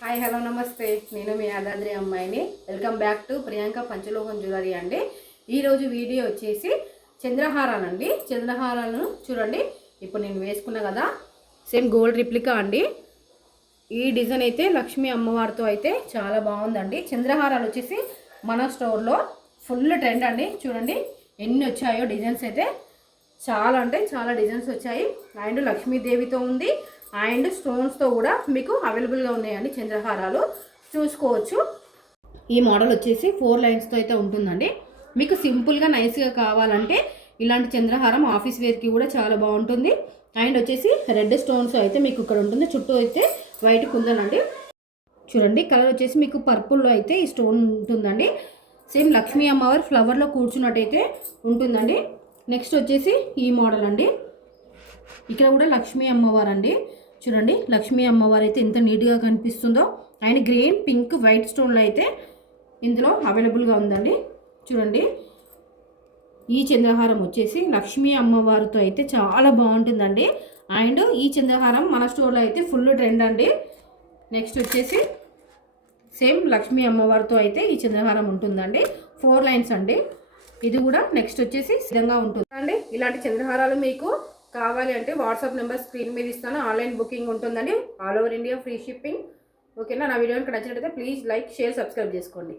Hi hello నమస్తే. నేను మీ యాదాద్రి అమ్మాయిని. Welcome back to Priyanka Panchaloham jewellery అండి. ఈరోజు వీడియో వచ్చేసి చంద్రహారాలండి. చంద్రహారాలను చూడండి. ఇప్పుడు నేను వేసుకున్నా కదా, సేమ్ గోల్డ్ రిప్లికా అండి. ఈ డిజైన్ అయితే లక్ష్మీ అమ్మవారితో అయితే చాలా బాగుందండి. చంద్రహారాలు వచ్చేసి మన స్టోర్లో ఫుల్ ట్రెండ్ అండి. చూడండి ఎన్ని వచ్చాయో డిజైన్స్ అయితే చాలా అంటే చాలా డిజైన్స్ వచ్చాయి. అండ్ లక్ష్మీదేవితో ఉంది అండ్ స్టోన్స్తో కూడా మీకు అవైలబుల్గా ఉన్నాయండి. చంద్రహారాలు చూసుకోవచ్చు. ఈ మోడల్ వచ్చేసి 4 లైన్స్తో అయితే ఉంటుందండి. మీకు సింపుల్గా నైస్గా కావాలంటే ఇలాంటి చంద్రహారం ఆఫీస్ వేర్కి కూడా చాలా బాగుంటుంది. అండ్ వచ్చేసి రెడ్ స్టోన్స్ అయితే మీకు ఇక్కడ ఉంటుంది. చుట్టూ అయితే వైట్ కుందనండి. చూడండి కలర్ వచ్చేసి మీకు పర్పుల్లో అయితే ఈ స్టోన్ ఉంటుందండి. సేమ్ లక్ష్మీ అమ్మవారి ఫ్లవర్లో కూర్చున్నట్టయితే ఉంటుందండి. నెక్స్ట్ వచ్చేసి ఈ మోడల్ అండి. ఇక్కడ కూడా లక్ష్మీ అమ్మవారు అండి. చూడండి లక్ష్మీ అమ్మవారు అయితే ఎంత నీట్గా కనిపిస్తుందో. అండ్ గ్రీన్ పింక్ వైట్ స్టోన్లో అయితే ఇందులో అవైలబుల్గా ఉందండి. చూడండి ఈ చంద్రహారం వచ్చేసి లక్ష్మీ అమ్మవారితో అయితే చాలా బాగుంటుందండి. అండ్ ఈ చంద్రహారం మన స్టోర్లో అయితే ఫుల్ ట్రెండ్ అండి. నెక్స్ట్ వచ్చేసి సేమ్ లక్ష్మీ అమ్మవారితో అయితే ఈ చంద్రహారం ఉంటుందండి. 4 లైన్స్ అండి. ఇది కూడా నెక్స్ట్ వచ్చేసి సిద్ధంగా ఉంటుంది అండి. ఇలాంటి చంద్రహారాలు మీకు కావాలి అంటే వాట్సాప్ నెంబర్ స్క్రీన్ మీద ఇస్తాను. ఆన్లైన్ బుకింగ్ ఉంటుందండి. All over India free shipping. ఓకేనా? నా వీడియోకి నచ్చినట్లయితే ప్లీజ్ లైక్, షేర్, సబ్స్క్రైబ్ చేసుకోండి.